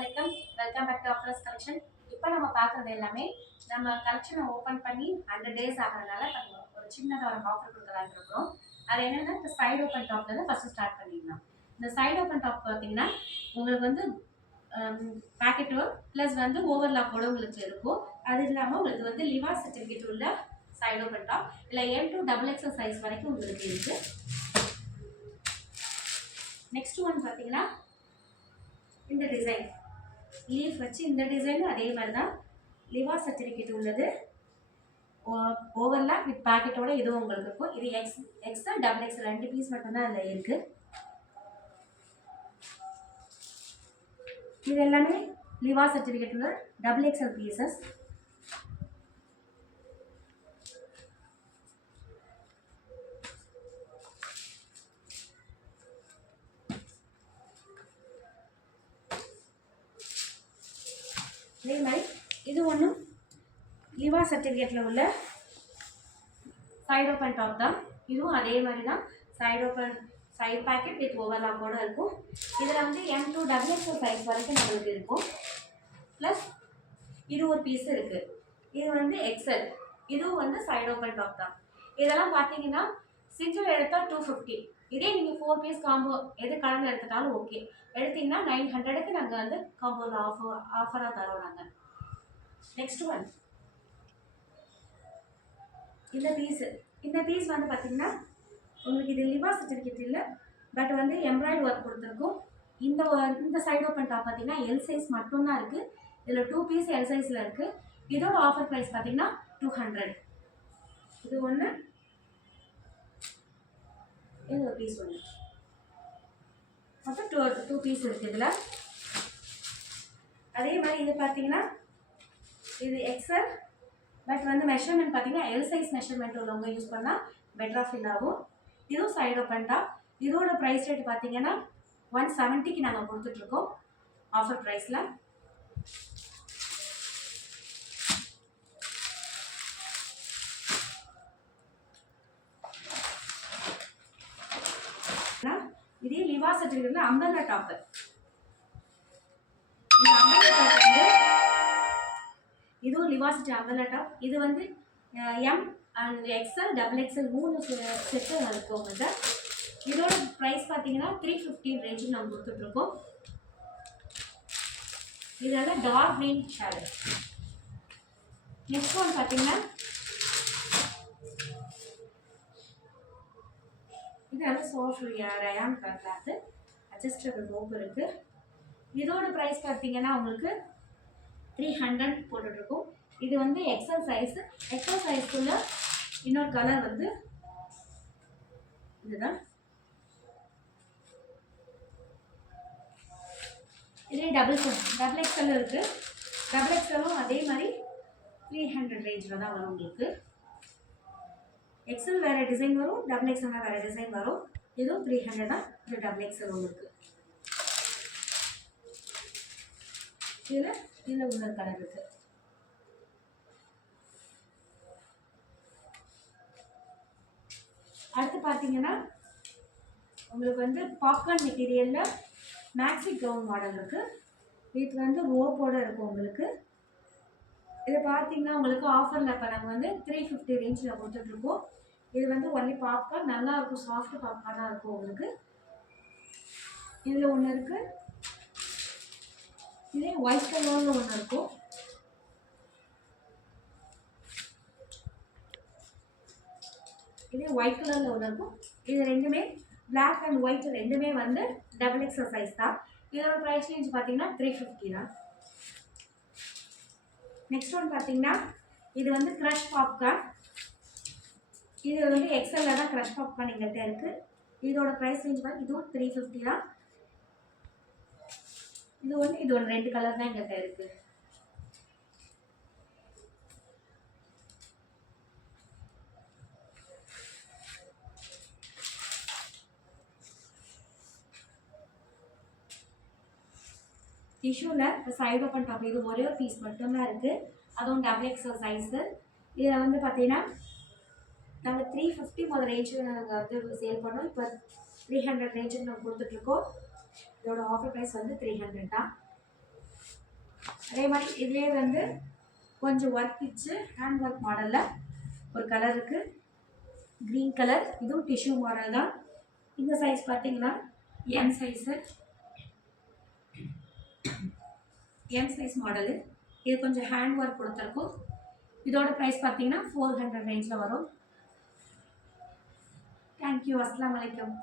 வணக்கம். Welcome back to offers collection. இப்போ நம்ம பார்க்குறது எல்லாமே நம்ம கலெக்ஷனை ஓப்பன் பண்ணி 100 டேஸ் ஆகிறதுனால நம்ம ஒரு சின்னதாக ஒரு ஆஃபர் கொடுக்கலான்னு இருக்கிறோம். அது என்னென்னா இந்த சைடு ஓப்பன் டாப்லேருந்து ஃபஸ்ட்டு ஸ்டார்ட் பண்ணிடலாம். இந்த சைடு ஓப்பன் டாப் பார்த்தீங்கன்னா உங்களுக்கு வந்து பேக்கெட் ப்ளஸ் வந்து ஓவர்லாக்கோட உங்களுக்கு இருக்கும். அது இல்லாமல் உங்களுக்கு வந்து லிவா சர்டிஃபிகேட் உள்ள சைடு ஓப்பன் டாப் இல்லை M2 XXL சைஸ் வரைக்கும் உங்களுக்கு இருக்குது. நெக்ஸ்ட் ஒன் பார்த்தீங்கன்னா இந்த டிசைன் லீஃப் வச்சு இந்த டிசைன் அதே மாதிரி தான் லிவா சர்டிஃபிகேட் உள்ளது. ஓவர்லாக் வித் பேக்கெட்டோட இதுவும் உங்களுக்கு இருக்கும். இது XXL XXL 2 பீஸ் மட்டும்தான் அதில் இருக்குது. இது எல்லாமே லிவா சர்டிஃபிகேட் உள்ள XXL பீசஸ். அதே மாதிரி இது ஒன்றும் லிவா சர்டிஃபிகேட்டில் உள்ள சைடு ஓப்பன் டாப் தான். இதுவும் அதே மாதிரி தான் side open side packet with ஓவர்லாக்கோடு இருக்கும். இதில் வந்து M2 XXL சைஸ் வரைக்கும் நம்மளுக்கு இருக்கும். ப்ளஸ் இது ஒரு பீஸ் இருக்குது. இது வந்து XL. இதுவும் வந்து சைடு ஓப்பன் டாப் தான். இதெல்லாம் பார்த்தீங்கன்னா சிங்கிள் எடுத்தால் 250. இதே நீங்கள் 4 பீஸ் காம்போ எது கலந்து எடுத்துட்டாலும் ஓகே. எடுத்திங்கன்னா 900க்கு நாங்கள் வந்து காம்போவில் ஆஃபராக தரோம் நாங்கள். நெக்ஸ்ட் ஒன் இந்த பீஸ் வந்து பார்த்தீங்கன்னா உங்களுக்கு இது லிவா சர்டிஃபிகேட் இல்லை, பட் வந்து எம்ப்ராய்டரி ஒர்க் கொடுத்துருக்கும். இந்த சைடு ஓப்பன் டாப் பார்த்தீங்கன்னா எல் சைஸ் மட்டும்தான் இருக்குது. இதில் 2 பீஸ் எல் சைஸில் இருக்குது. இதோட ஆஃபர் ப்ரைஸ் பார்த்தீங்கன்னா 200. இது ஒன்று, இது ஒரு பீஸ் ஒன்று, மொத்தம் 2 பீஸ் இருக்குது இதில். அதே மாதிரி இது பார்த்தீங்கன்னா இது XL, பட் வந்து மெஷர்மெண்ட் பார்த்தீங்கன்னா எல் சைஸ் மெஷர்மெண்ட் உள்ளவங்க யூஸ் பண்ணால் பெட்டராக ஃபீல் ஆகும். இதுவும் சைடு ஓப்பன் டாப். இதோட ப்ரைஸ் ரேட் பார்த்தீங்கன்னா 170க்கு நாங்கள் கொடுத்துட்ருக்கோம் ஆஃபர் ப்ரைஸில். இதே லிவா சர்டிஃபிகேட்ல அம்பர்லா டாப். இந்த அம்பர்லா டாப் வந்து இதுவும் லிவா சர்டிஃபிகேட் அம்பர்லா டாப். இது வந்து M and XL XXL 3 set இருக்கும் உங்கள்கிட்ட. இதோட ப்ரைஸ் பார்த்தீங்கன்னா 350 ரேஞ்சுக்கு நாங்கள் கொடுத்துட்ருக்கோம். இதெல்லாம் dark green shade. Next one பார்த்தீங்கன்னா இது நல்ல soft rayon cloth, adjustable rope இருக்குது. இதோட ப்ரைஸ் பார்த்தீங்கன்னா உங்களுக்கு 300 போட்டுட்ருக்கோம். இது வந்து XL சைஸ்க்குள்ள இன்னொரு கலர் வந்து இதுதான். இதே டபுள் XL இருக்குது. டபுள் XLும் அதே மாதிரி 300 ரேஞ்சில் தான் வரும் உங்களுக்கு. XL வேறு டிசைன் வரும், XXL வேறு டிசைன் வரும். இதுவும் 300 தான். இது XXL உங்களுக்கு. இதில் உள்ள கலர் இருக்குது. அடுத்து பார்த்தீங்கன்னா உங்களுக்கு வந்து பாப்கார்ன் மெட்டீரியலில் மேக்ஸி கவுன் மாடல் இருக்குது. இது வந்து ரோப்போடு இருக்கும் உங்களுக்கு. இதை பார்த்தீங்கன்னா உங்களுக்கு ஆஃபரில் இப்போ நாங்கள் வந்து 350 ரேஞ்சில் கொடுத்துட்ருக்கோம். இது வந்து ஒன்லி பாப்கார்ன், நல்லாயிருக்கும், சாஃப்ட் பாப்கார்னாக இருக்கும் உங்களுக்கு. இதில் ஒன்று இருக்குது. இதே ஒயிட் கலரில் ஒன்று இருக்கும். இதே ஒயிட் கலரில் ஒன்று இருக்கும். இது ரெண்டுமே பிளாக் அண்ட் ஒயிட் ரெண்டுமே வந்து XXL சைஸ் தான். இதோட ப்ரைஸ் ரேஞ்ச் பார்த்தீங்கன்னா 350 தான். நெக்ஸ்ட் ஒன் பார்த்தீங்கன்னா இது வந்து க்ரஷ் பாப்கார்ன். இது வந்து XLல தான் க்ரஷ் பாப்கார்ன் எங்கள்கிட்ட இருக்குது. இதோட ப்ரைஸ் ரேஞ்ச் பார்த்து இதுவும் 350 தான். இது ஒன்று 2 கலர் தான் எங்கள்கிட்ட இருக்குது. டிஷ்யூவில் சைடு ஓப்பன் டாப் இது ஒரே ஒரு பீஸ் மட்டும்தான் இருக்குது. அதுவும் XXL சைஸு. இதில் வந்து பார்த்தீங்கன்னா நாங்கள் 350 முதல் ரேஞ்சுக்கு நாங்கள் வந்து சேல் பண்ணோம். இப்போ 300 ரேஞ்சுக்கு நாங்கள் கொடுத்துட்ருக்கோம். இதோட ஆஃபர் ப்ரைஸ் வந்து 300 தான். அதே மாதிரி இதுலேயே வந்து கொஞ்சம் ஒர்க் வச்சு ஹேண்ட் ஒர்க் மாடலில் ஒரு கலர் இருக்குது, க்ரீன் கலர். இதுவும் டிஷ்யூ மாடல் தான். இந்த சைஸ் பார்த்தீங்கன்னா M size, M size model. இது கொஞ்சம் ஹேண்ட் ஒர்க் கொடுத்துருக்கும். இதோட ப்ரைஸ் பார்த்தீங்கன்னா 400 ரேஞ்சில் வரும். தேங்க்யூ. அஸ்ஸலாமு அலைக்கும்.